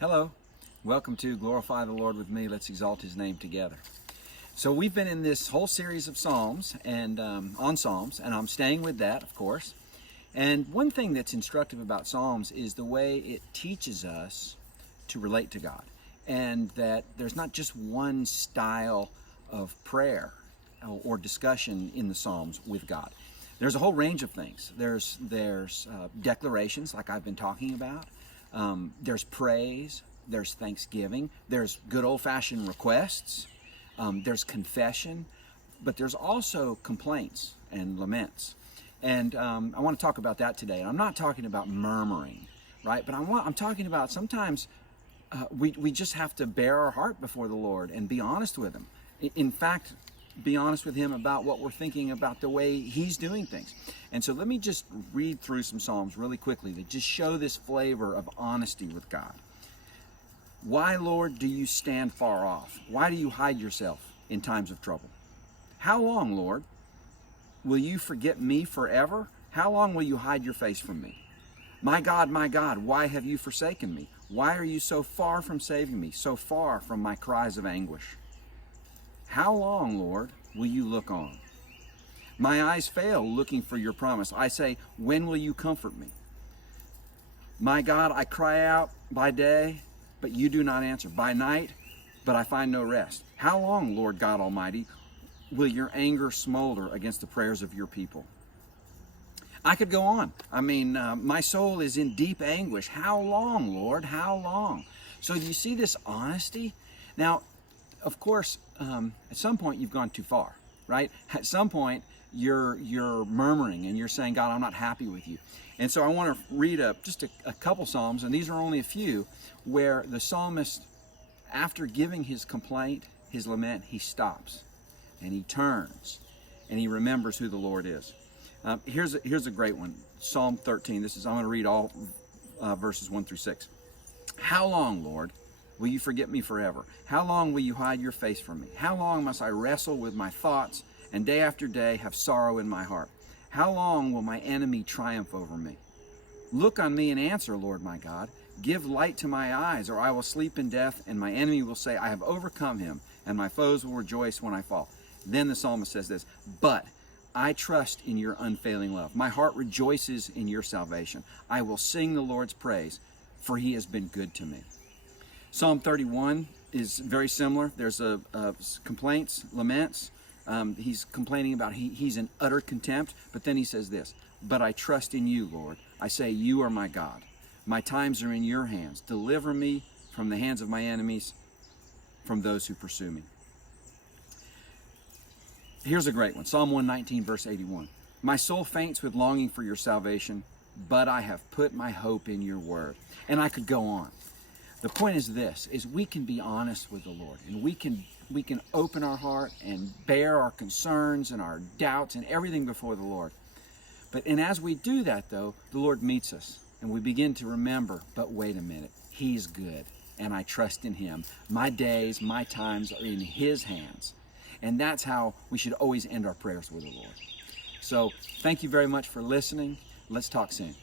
Hello, welcome to Glorify the Lord with me. Let's exalt His name together. So we've been in this whole series of Psalms and on Psalms, and I'm staying with that, of course. And one thing that's instructive about Psalms is the way it teaches us to relate to God, and that there's not just one style of prayer or discussion in the Psalms with God. There's a whole range of things. There's declarations, like I've been talking about. There's praise, there's thanksgiving, there's good old-fashioned requests, there's confession, but there's also complaints and laments. And I want to talk about that today. And I'm not talking about murmuring, right? But I'm talking about sometimes we just have to bare our heart before the Lord and be honest with Him. In fact, be honest with Him about what we're thinking about the way He's doing things. And so let me just read through some Psalms really quickly that just show this flavor of honesty with God. Why, Lord, do you stand far off? Why do you hide yourself in times of trouble? How long, Lord, will you forget me forever? How long will you hide your face from me? My God, why have you forsaken me? Why are you so far from saving me, so far from my cries of anguish? How long, Lord, will you look on? My eyes fail looking for your promise. I say, when will you comfort me? My God, I cry out by day, but you do not answer. By night, but I find no rest. How long, Lord God Almighty, will your anger smolder against the prayers of your people? I could go on. My soul is in deep anguish. How long, Lord? How long? So do you see this honesty? Now, of course, at some point you've gone too far, right? At some point you're murmuring and you're saying, God, I'm not happy with you. And so I want to read just a couple Psalms, and these are only a few, where the psalmist, after giving his complaint, his lament, he stops and he turns and he remembers who the Lord is. Here's a great one, Psalm 13. I'm going to read all verses 1 through 6. How long, Lord, will you forget me forever? How long will you hide your face from me? How long must I wrestle with my thoughts and day after day have sorrow in my heart? How long will my enemy triumph over me? Look on me and answer, Lord my God. Give light to my eyes, or I will sleep in death, and my enemy will say, I have overcome him, and my foes will rejoice when I fall. Then the psalmist says this, but I trust in your unfailing love. My heart rejoices in your salvation. I will sing the Lord's praise, for he has been good to me. Psalm 31 is very similar. There's complaints, laments. He's complaining about he's in utter contempt, but then he says this, but I trust in you, Lord. I say, you are my God. My times are in your hands. Deliver me from the hands of my enemies, from those who pursue me. Here's a great one, Psalm 119, verse 81. My soul faints with longing for your salvation, but I have put my hope in your word. And I could go on. The point is this, is we can be honest with the Lord, and we can open our heart and bear our concerns and our doubts and everything before the Lord. And as we do that, though, the Lord meets us, and we begin to remember, but wait a minute, He's good, and I trust in Him. My days, my times are in His hands. And that's how we should always end our prayers with the Lord. So thank you very much for listening. Let's talk soon.